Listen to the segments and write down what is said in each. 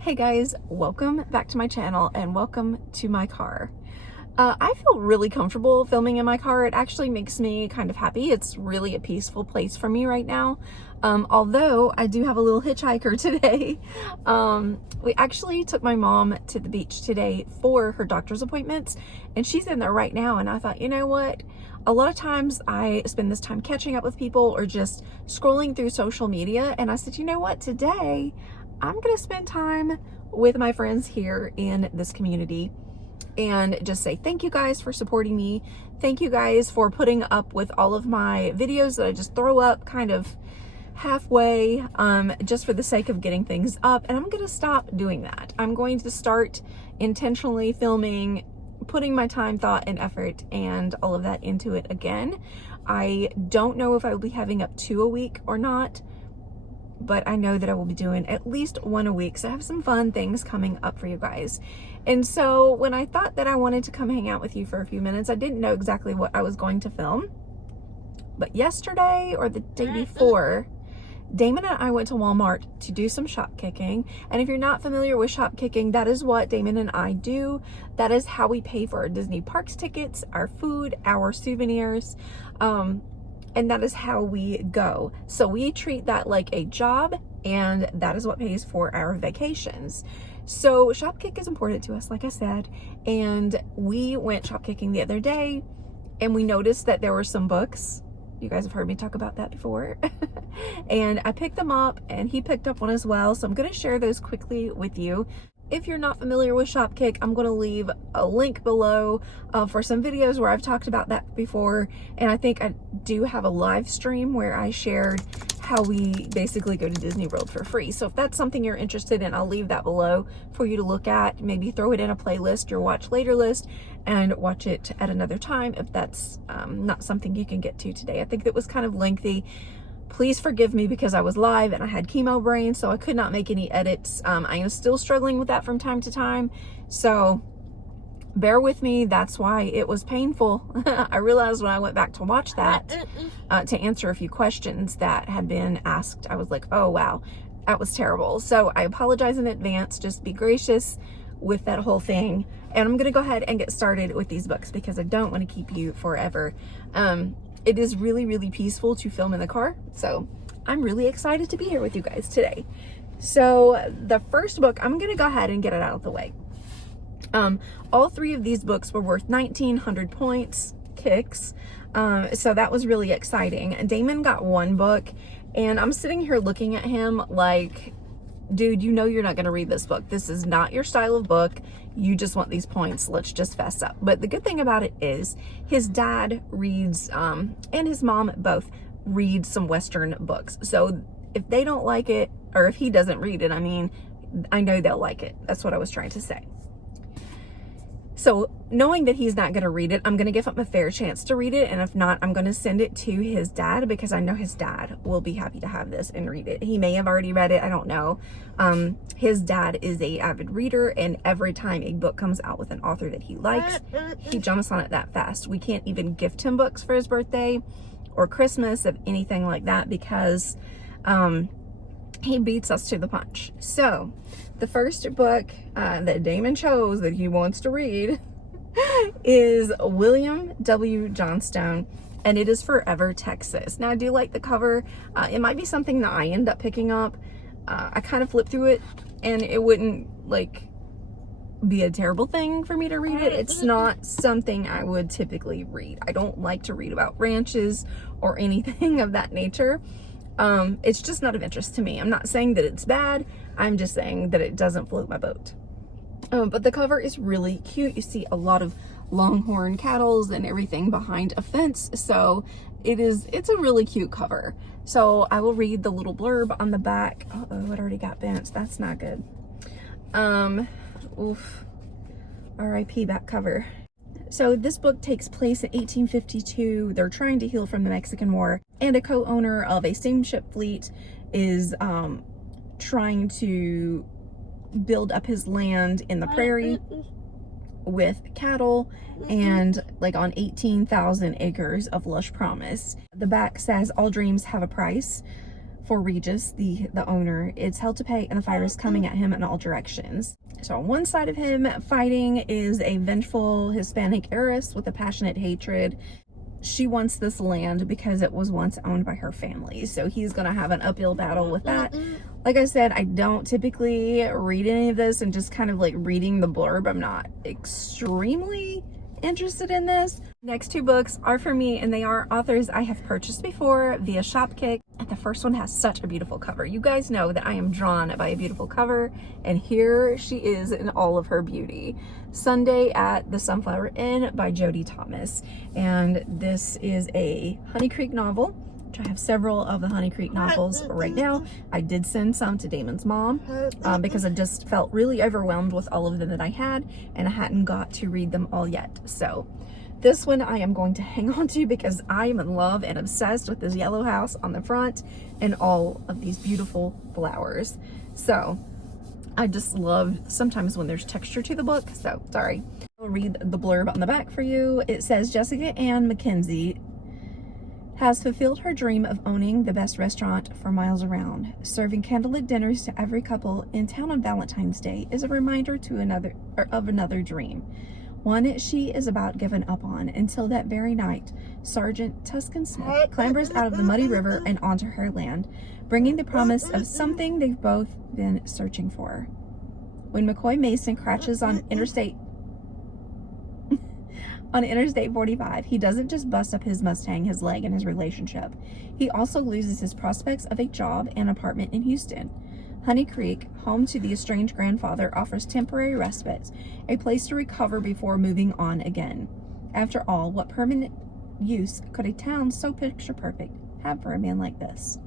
Hey guys, welcome back to my channel and welcome to my car. I feel really comfortable filming in my car. It actually makes me kind of happy. It's really a peaceful place for me right now. Although I do have a little hitchhiker today. We actually took my mom to the beach today for her doctor's appointments, and she's in there right now. And I thought, you know what? A lot of times I spend this time catching up with people or just scrolling through social media. And I said, you know what? Today I'm gonna spend time with my friends here in this community and just say thank you guys for supporting me. Thank you guys for putting up with all of my videos that I just throw up kind of halfway, just for the sake of getting things up. And I'm gonna stop doing that. I'm going to start intentionally filming, putting my time, thought, and effort and all of that into it again. I don't know if I will be having up 2 a week or not, but I know that I will be doing at least 1 a week. So I have some fun things coming up for you guys. And so when I thought that I wanted to come hang out with you for a few minutes, I didn't know exactly what I was going to film. But yesterday or the day before, Damon and I went to Walmart to do some shop kicking. And if you're not familiar with shop kicking, that is what Damon and I do. That is how we pay for our Disney parks tickets, our food, our souvenirs. And that is how we go. So we treat that like a job, and that is what pays for our vacations. So Shopkick is important to us, like I said, and we went shop kicking the other day and we noticed that there were some books. You guys have heard me talk about that before. And I picked them up and he picked up one as well. So I'm gonna share those quickly with you. If you're not familiar with Shopkick, I'm going to leave a link below for some videos where I've talked about that before. And I think I do have a live stream where I shared how we basically go to Disney World for free. So if that's something you're interested in, I'll leave that below for you to look at. Maybe throw it in a playlist, your watch later list, and watch it at another time if that's not something you can get to today. I think that was kind of lengthy. Please forgive me because I was live and I had chemo brain, so I could not make any edits. I am still struggling with that from time to time, so bear with me. That's why it was painful. I realized when I went back to watch that to answer a few questions that had been asked, I was like, oh wow, that was terrible. So I apologize in advance. Just be gracious with that whole thing. And I'm gonna go ahead and get started with these books because I don't want to keep you forever. It is really, really peaceful to film in the car. So I'm really excited to be here with you guys today. So the first book, I'm going to go ahead and get it out of the way. All 3 of these books were worth 1,900 points, kicks. So that was really exciting. Damon got 1 book and I'm sitting here looking at him like, dude, you know you're not going to read this book. This is not your style of book. You just want these points. Let's just fess up. But the good thing about it is his dad reads, and his mom both read some Western books. So if they don't like it, or if he doesn't read it, I mean, I know they'll like it. That's what I was trying to say. So knowing that he's not going to read it, I'm going to give him a fair chance to read it. And if not, I'm going to send it to his dad because I know his dad will be happy to have this and read it. He may have already read it. I don't know. His dad is a avid reader, and every time a book comes out with an author that he likes, he jumps on it that fast. We can't even gift him books for his birthday or Christmas of anything like that because he beats us to the punch. So the first book that Damon chose that he wants to read is William W. Johnstone, and it is Forever Texas. Now I do like the cover. It might be something that I end up picking up. I kind of flipped through it and it wouldn't like be a terrible thing for me to read it. It's not something I would typically read. I don't like to read about ranches or anything of that nature. It's just not of interest to me. I'm not saying that it's bad. I'm just saying that it doesn't float my boat. But the cover is really cute. You see a lot of longhorn cattle and everything behind a fence. So it's a really cute cover. So I will read the little blurb on the back. Uh-oh, it already got bent. That's not good. Oof. R.I.P. back cover. So this book takes place in 1852. They're trying to heal from the Mexican War, and a co-owner of a steamship fleet is trying to build up his land in the prairie with cattle and like on 18,000 acres of lush promise. The back says all dreams have a price. for Regis, the owner, it's hell to pay and the fire is coming at him in all directions. So on one side of him fighting is a vengeful Hispanic heiress with a passionate hatred. She wants this land because it was once owned by her family. So he's going to have an uphill battle with that. Like I said, I don't typically read any of this, and just kind of like reading the blurb, I'm not extremely interested in this. Next two books are for me, and they are authors I have purchased before via Shopkick. And the first one has such a beautiful cover. You guys know that I am drawn by a beautiful cover, and here she is in all of her beauty. Sunday at the Sunflower Inn by Jodie Thomas. And this is a Honey Creek novel, which I have several of the Honey Creek novels right now. I did send some to Damon's mom because I just felt really overwhelmed with all of them that I had, and I hadn't got to read them all yet. So this one I am going to hang on to because I am in love and obsessed with this yellow house on the front and all of these beautiful flowers. So I just love sometimes when there's texture to the book. So sorry. I'll read the blurb on the back for you. It says, Jessica Ann McKenzie has fulfilled her dream of owning the best restaurant for miles around. Serving candlelit dinners to every couple in town on Valentine's Day is a reminder of another dream. One she is about given up on until that very night, Sergeant Tuscan Smith clambers out of the muddy river and onto her land, bringing the promise of something they've both been searching for. When McCoy Mason crashes on Interstate 45, he doesn't just bust up his Mustang, his leg, and his relationship. He also loses his prospects of a job and apartment in Houston. Honey Creek, home to the estranged grandfather, offers temporary respite, a place to recover before moving on again. After all, what permanent use could a town so picture perfect have for a man like this?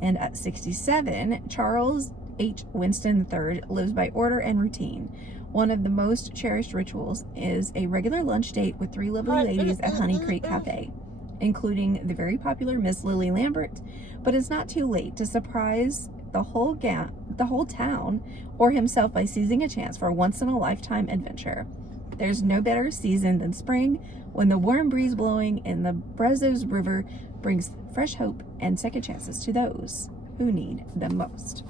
And at 67, Charles H. Winston III lives by order and routine. One of the most cherished rituals is a regular lunch date with three lovely ladies at Honey Creek Cafe, including the very popular Miss Lily Lambert. But it's not too late to surprise the whole town or himself by seizing a chance for a once-in-a-lifetime adventure. There's no better season than spring, when the warm breeze blowing in the Brazos River brings fresh hope and second chances to those who need them most.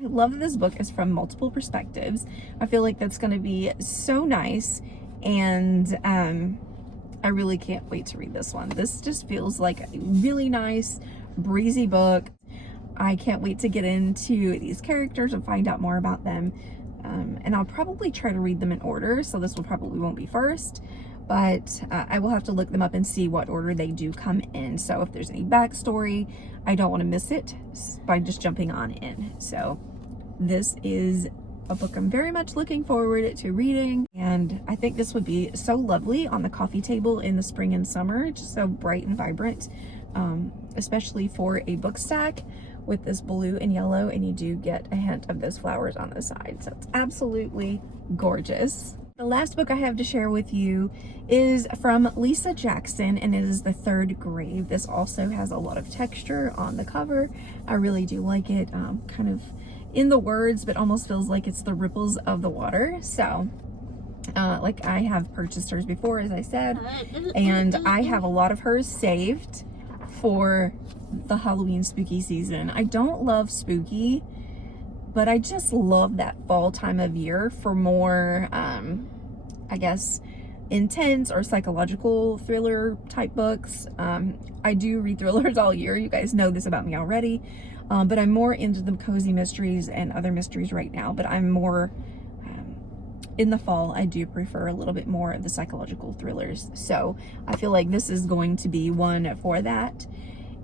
I love that this book is from multiple perspectives. I feel like that's going to be so nice, and I really can't wait to read this one. This just feels like a really nice, breezy book. I can't wait to get into these characters and find out more about them. And I'll probably try to read them in order, so this one probably won't be first, but I will have to look them up and see what order they do come in. So if there's any backstory, I don't want to miss it by just jumping on in. So this is a book I'm very much looking forward to reading, and I think this would be so lovely on the coffee table in the spring and summer, just so bright and vibrant, especially for a book stack with this blue and yellow, and you do get a hint of those flowers on the side. So it's absolutely gorgeous. The last book I have to share with you is from Lisa Jackson, and it is The Third Grave. This also has a lot of texture on the cover. I really do like it, kind of in the words, but almost feels like it's the ripples of the water. So like, I have purchased hers before, as I said, and I have a lot of hers saved for the Halloween spooky season. I don't love spooky, but I just love that fall time of year for more, I guess, intense or psychological thriller type books. I do read thrillers all year. You guys know this about me already, but I'm more into the cozy mysteries and other mysteries right now, but I'm more in the fall. I do prefer a little bit more of the psychological thrillers, so I feel like this is going to be one for that.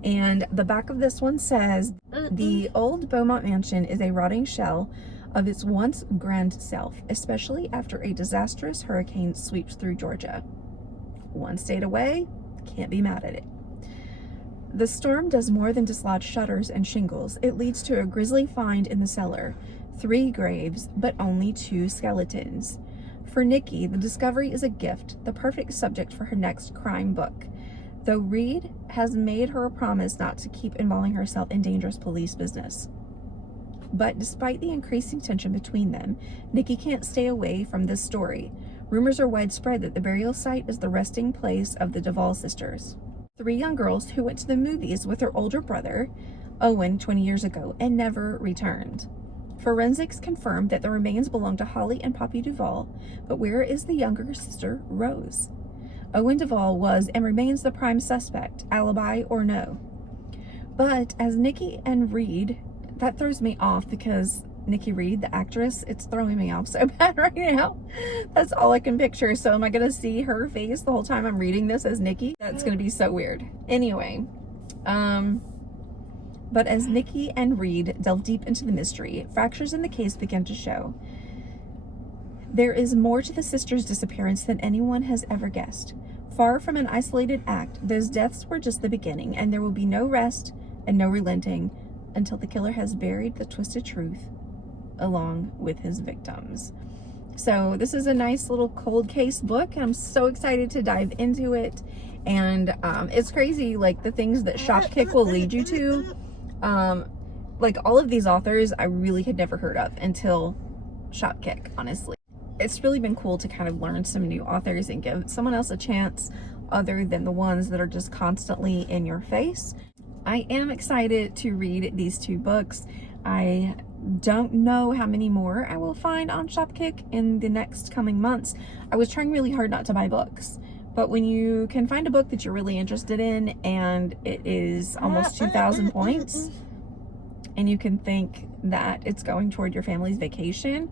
And the back of this one says, the old Beaumont mansion is a rotting shell of its once grand self, especially after a disastrous hurricane sweeps through Georgia. One state away, can't be mad at it. The storm does more than dislodge shutters and shingles. It leads to a grisly find in the cellar. 3 graves, but only 2 skeletons. For Nikki, the discovery is a gift, the perfect subject for her next crime book. Though Reed has made her a promise not to keep involving herself in dangerous police business. But despite the increasing tension between them, Nikki can't stay away from this story. Rumors are widespread that the burial site is the resting place of the Duvall sisters. 3 young girls who went to the movies with their older brother Owen 20 years ago and never returned. Forensics confirmed that the remains belong to Holly and Poppy Duvall, but where is the younger sister, Rose? Owen Duvall was and remains the prime suspect, alibi or no. But as Nikki and Reed, that throws me off because Nikki Reed, the actress, it's throwing me off so bad right now. That's all I can picture. So am I going to see her face the whole time I'm reading this as Nikki? That's going to be so weird. Anyway, but as Nikki and Reed delve deep into the mystery, fractures in the case begin to show. There is more to the sisters' disappearance than anyone has ever guessed. Far from an isolated act, those deaths were just the beginning, and there will be no rest and no relenting until the killer has buried the twisted truth along with his victims. So this is a nice little cold case book, and I'm so excited to dive into it. And it's crazy, like the things that Shopkick will lead you to. Like all of these authors I really had never heard of until Shopkick, honestly. It's really been cool to kind of learn some new authors and give someone else a chance other than the ones that are just constantly in your face. I am excited to read these two books. I don't know how many more I will find on Shopkick in the next coming months. I was trying really hard not to buy books, but when you can find a book that you're really interested in and it is almost 2,000 points and you can think that it's going toward your family's vacation,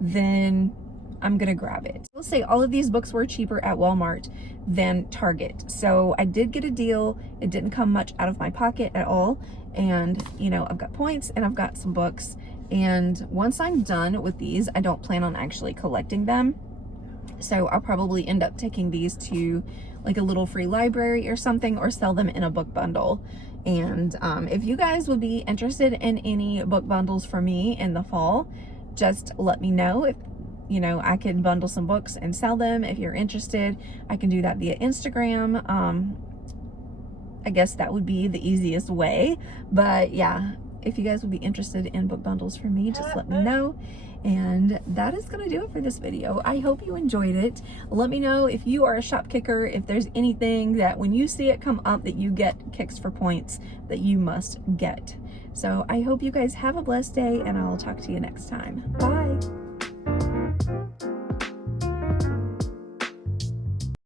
then I'm gonna grab it. I'll say all of these books were cheaper at Walmart than Target. So I did get a deal. It didn't come much out of my pocket at all. And you know, I've got points and I've got some books. And once I'm done with these, I don't plan on actually collecting them. So I'll probably end up taking these to like a little free library or something, or sell them in a book bundle. And if you guys would be interested in any book bundles for me in the fall, just let me know. If you know, I can bundle some books and sell them. If you're interested, I can do that via Instagram. I guess that would be the easiest way. But yeah, if you guys would be interested in book bundles for me, just let me know. And that is going to do it for this video. I hope you enjoyed it. Let me know if you are a shop kicker, if there's anything that when you see it come up that you get kicks for points that you must get. So I hope you guys have a blessed day, and I'll talk to you next time. Bye.